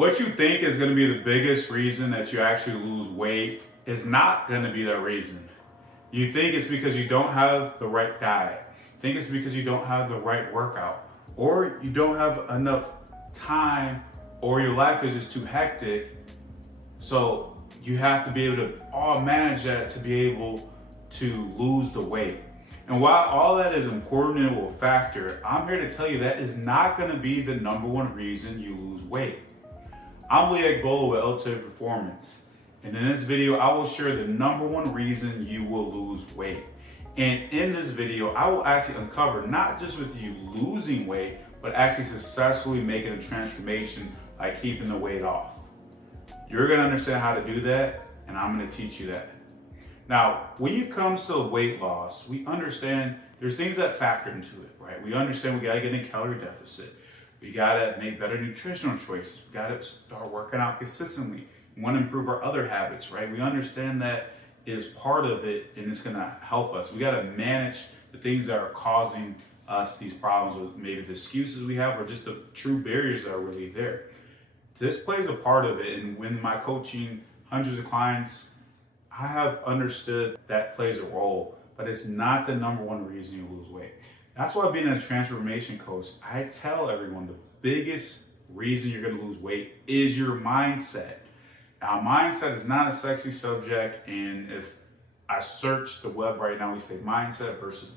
What you think is going to be the biggest reason that you actually lose weight is not going to be that reason. You think it's because you don't have the right diet. You think it's because you don't have the right workout, or you don't have enough time, or your life is just too hectic. So you have to be able to all manage that to be able to lose the weight. And while all that is important and will factor, I'm here to tell you that is not going to be the number one reason you lose weight. I'm Lee Agbohlah with LTAPerformance, and in this video I will share the number one reason you will lose weight. And in this video I will actually uncover not just with you losing weight, but actually successfully making a transformation by keeping the weight off. You're going to understand how to do that, and I'm going to teach you that. Now, when it comes to weight loss, we understand there's things that factor into it, right? We understand we got to get in a calorie deficit. We got to make better nutritional choices. We got to start working out consistently. We want to improve our other habits, right? We understand that is part of it, and it's going to help us. We got to manage the things that are causing us these problems, with maybe the excuses we have or just the true barriers that are really there. This plays a part of it, and when my coaching hundreds of clients, I have understood that plays a role, but it's not the number one reason you lose weight. That's why being a transformation coach, I tell everyone the biggest reason you're going to lose weight is your mindset. Now, mindset is not a sexy subject, and if I search the web right now, we say mindset versus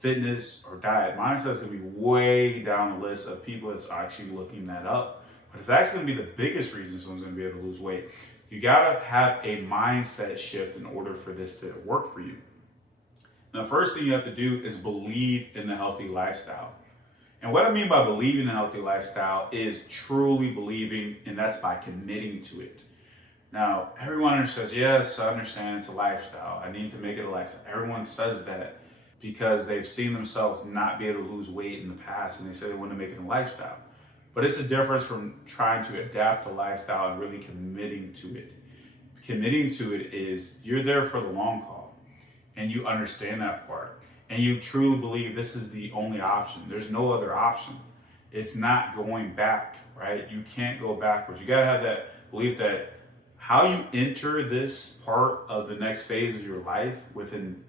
fitness or diet. Mindset is going to be way down the list of people that's actually looking that up, but it's actually going to be the biggest reason someone's going to be able to lose weight. You got to have a mindset shift in order for this to work for you. Now, the first thing you have to do is believe in the healthy lifestyle. And what I mean by believing in a healthy lifestyle is truly believing, and that's by committing to it. Now, everyone says, yes, I understand it's a lifestyle. I need to make it a lifestyle. Everyone says that because they've seen themselves not be able to lose weight in the past, and they say they want to make it a lifestyle. But it's a difference from trying to adapt a lifestyle and really committing to it. Committing to it is you're there for the long haul, and you understand that part, and you truly believe this is the only option. There's no other option. It's not going back, right? You can't go backwards. You got to have that belief that how you enter this part of the next phase of your life within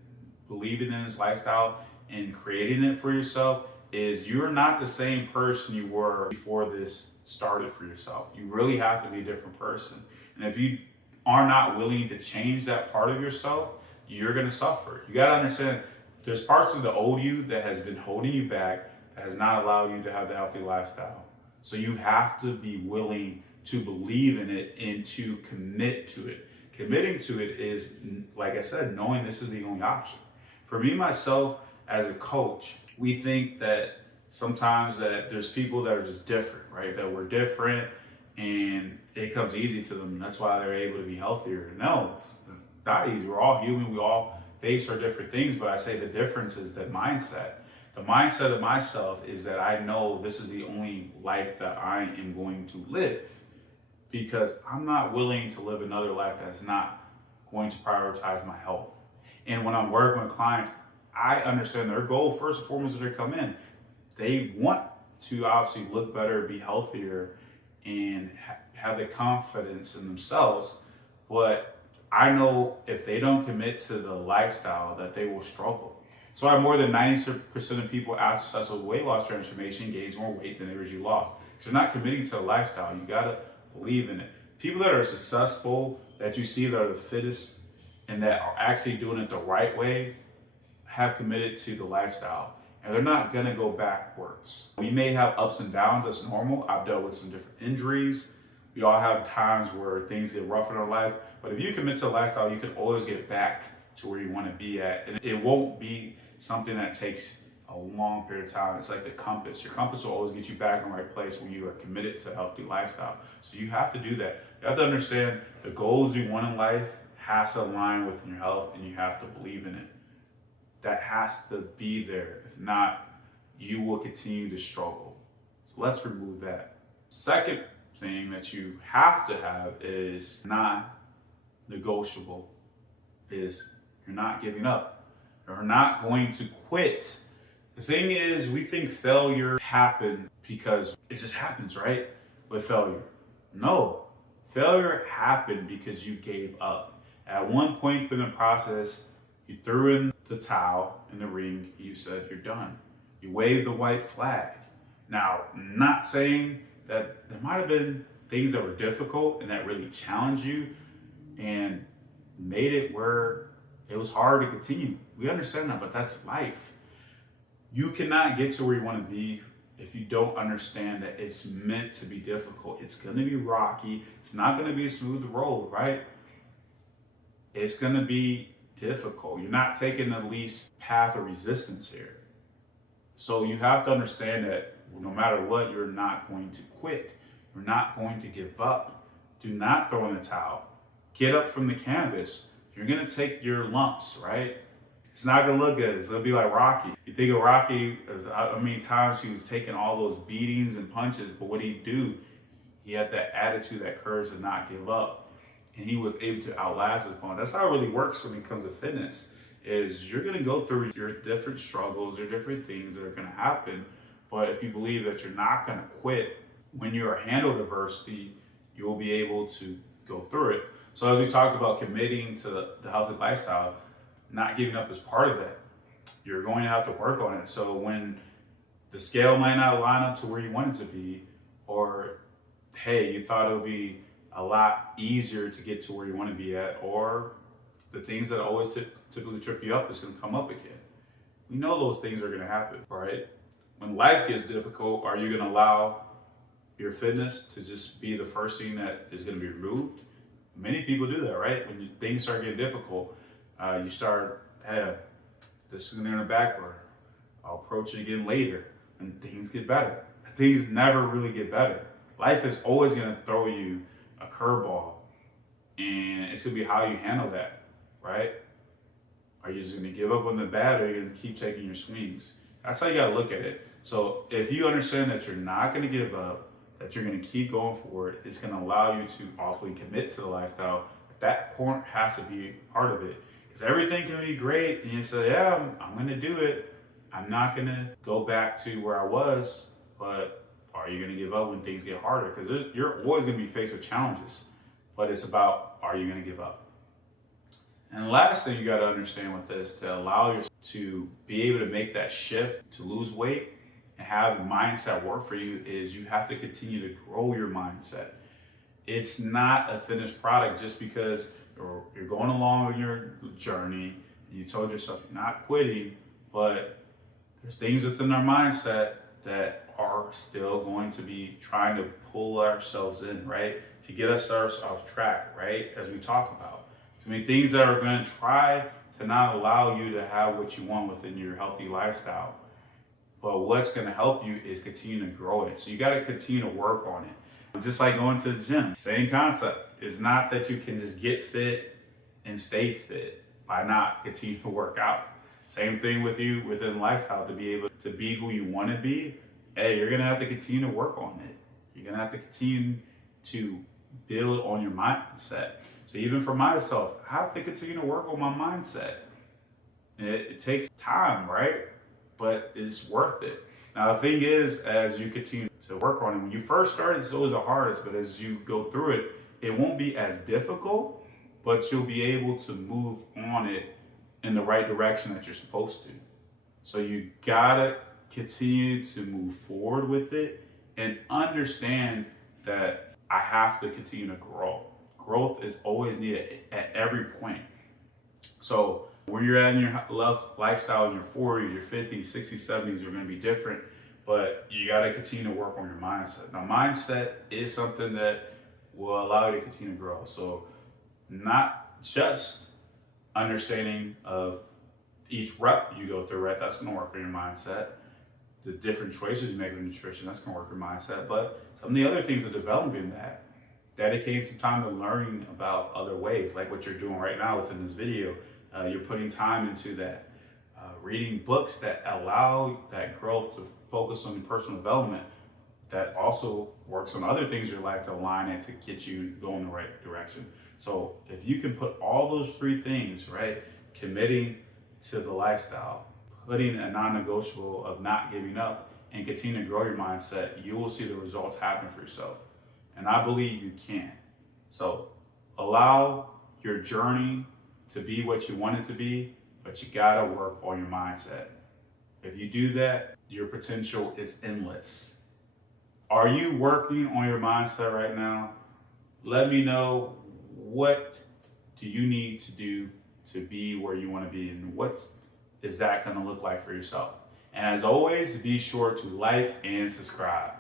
believing in this lifestyle and creating it for yourself is you're not the same person you were before this started for yourself. You really have to be a different person. And if you are not willing to change that part of yourself, you're going to suffer. You got to understand there's parts of the old you that has been holding you back, that has not allowed you to have the healthy lifestyle. So you have to be willing to believe in it and to commit to it. Committing to it is, like I said, knowing this is the only option. For me, myself, as a coach, we think that sometimes that there's people that are just different, right? That we're different and it comes easy to them. And that's why they're able to be healthier. No, it's not easy. We're all human. We all face our different things. But I say the difference is the mindset. The mindset of myself is that I know this is the only life that I am going to live, because I'm not willing to live another life that's not going to prioritize my health. And when I'm working with clients, I understand their goal, first and foremost, when they come in, they want to obviously look better, be healthier, and have the confidence in themselves. But I know if they don't commit to the lifestyle, that they will struggle. So I have more than 90% of people after successful weight loss transformation gains more weight than they originally lost. So they're not committing to a lifestyle. You got to believe in it. People that are successful, that you see that are the fittest and that are actually doing it the right way, have committed to the lifestyle, and they're not going to go backwards. We may have ups and downs. That's normal. I've dealt with some different injuries. We all have times where things get rough in our life, but if you commit to a lifestyle, you can always get back to where you want to be at, and it won't be something that takes a long period of time. It's like the compass. Your compass will always get you back in the right place when you are committed to a healthy lifestyle. So you have to do that. You have to understand the goals you want in life has to align with your health, and you have to believe in it. That has to be there. If not, you will continue to struggle. So let's remove that. Second thing that you have to have is not negotiable, is you're not giving up. You're not going to quit. The thing is, we think failure happens because it just happens, right? With failure. No, failure happened because you gave up. At one point in the process, you threw in the towel in the ring, you said you're done. You waved the white flag. Now, I'm not saying that there might have been things that were difficult and that really challenged you and made it where it was hard to continue. We understand that, but that's life. You cannot get to where you want to be if you don't understand that it's meant to be difficult. It's going to be rocky. It's not going to be a smooth road, right? It's going to be difficult. You're not taking the least path of resistance here. So you have to understand that no matter what, you're not going to quit. You're not going to give up. Do not throw in the towel. Get up from the canvas. You're going to take your lumps, right? It's not going to look good. It's going to be like Rocky. You think of Rocky, I mean, times he was taking all those beatings and punches, but what did he do? He had that attitude, that courage to not give up. And he was able to outlast his opponent. That's how it really works when it comes to fitness, is you're going to go through your different struggles, your different things that are going to happen. But if you believe that you're not going to quit, when you handle adversity, you'll be able to go through it. So as we talked about committing to the healthy lifestyle, not giving up is part of that. You're going to have to work on it. So when the scale might not line up to where you want it to be, or hey, you thought it would be a lot easier to get to where you want to be at, or the things that always typically trip you up is going to come up again. We know those things are going to happen, right? When life gets difficult, are you going to allow your fitness to just be the first thing that is going to be removed? Many people do that, right? When things start getting difficult, you start, hey, this is going to be on the back burner. I'll approach it again later when things get better. Things never really get better. Life is always going to throw you a curveball, and it's going to be how you handle that, right? Are you just going to give up on the bad, or are you going to keep taking your swings? That's how you got to look at it. So if you understand that you're not going to give up, that you're going to keep going forward, it's going to allow you to ultimately commit to the lifestyle. That point has to be part of it. Because everything can be great, and you say, yeah, I'm going to do it. I'm not going to go back to where I was, but are you going to give up when things get harder? Because you're always going to be faced with challenges, but it's about, are you going to give up? And the last thing you got to understand with this, to allow yourself to be able to make that shift to lose weight and have the mindset work for you, is you have to continue to grow your mindset. It's not a finished product just because you're going along with your journey and you told yourself you're not quitting, but there's things within our mindset that are still going to be trying to pull ourselves in, right? To get us off track, right? As we talk about. So many things that are going to try to not allow you to have what you want within your healthy lifestyle. But what's going to help you is continue to grow it. So you got to continue to work on it. It's just like going to the gym. Same concept. It's not that you can just get fit and stay fit by not continuing to work out. Same thing with you within lifestyle. To be able to be who you want to be, hey, you're going to have to continue to work on it. You're going to have to continue to build on your mindset. So even for myself, I have to continue to work on my mindset. It takes time, right? But it's worth it. Now, the thing is, as you continue to work on it, when you first start, it's always the hardest, but as you go through it, it won't be as difficult, but you'll be able to move on it in the right direction that you're supposed to. So you gotta continue to move forward with it and understand that I have to continue to grow. Growth is always needed at every point. So when you're at in your lifestyle in your 40s, your 50s, 60s, 70s, you're going to be different, but you got to continue to work on your mindset. Now, mindset is something that will allow you to continue to grow. So not just understanding of each rep you go through, right? That's going to work on your mindset. The different choices you make with nutrition, that's going to work on your mindset. But some of the other things are developing that. Dedicating some time to learning about other ways, like what you're doing right now within this video. You're putting time into that. Reading books that allow that growth to focus on your personal development, that also works on other things in your life to align it to get you going the right direction. So if you can put all those three things, right, committing to the lifestyle, putting a non-negotiable of not giving up, and continue to grow your mindset, you will see the results happen for yourself. And I believe you can. So allow your journey to be what you want it to be, but you gotta work on your mindset. If you do that, your potential is endless. Are you working on your mindset right now? Let me know, what do you need to do to be where you want to be, and what is that going to look like for yourself? And as always, be sure to like and subscribe.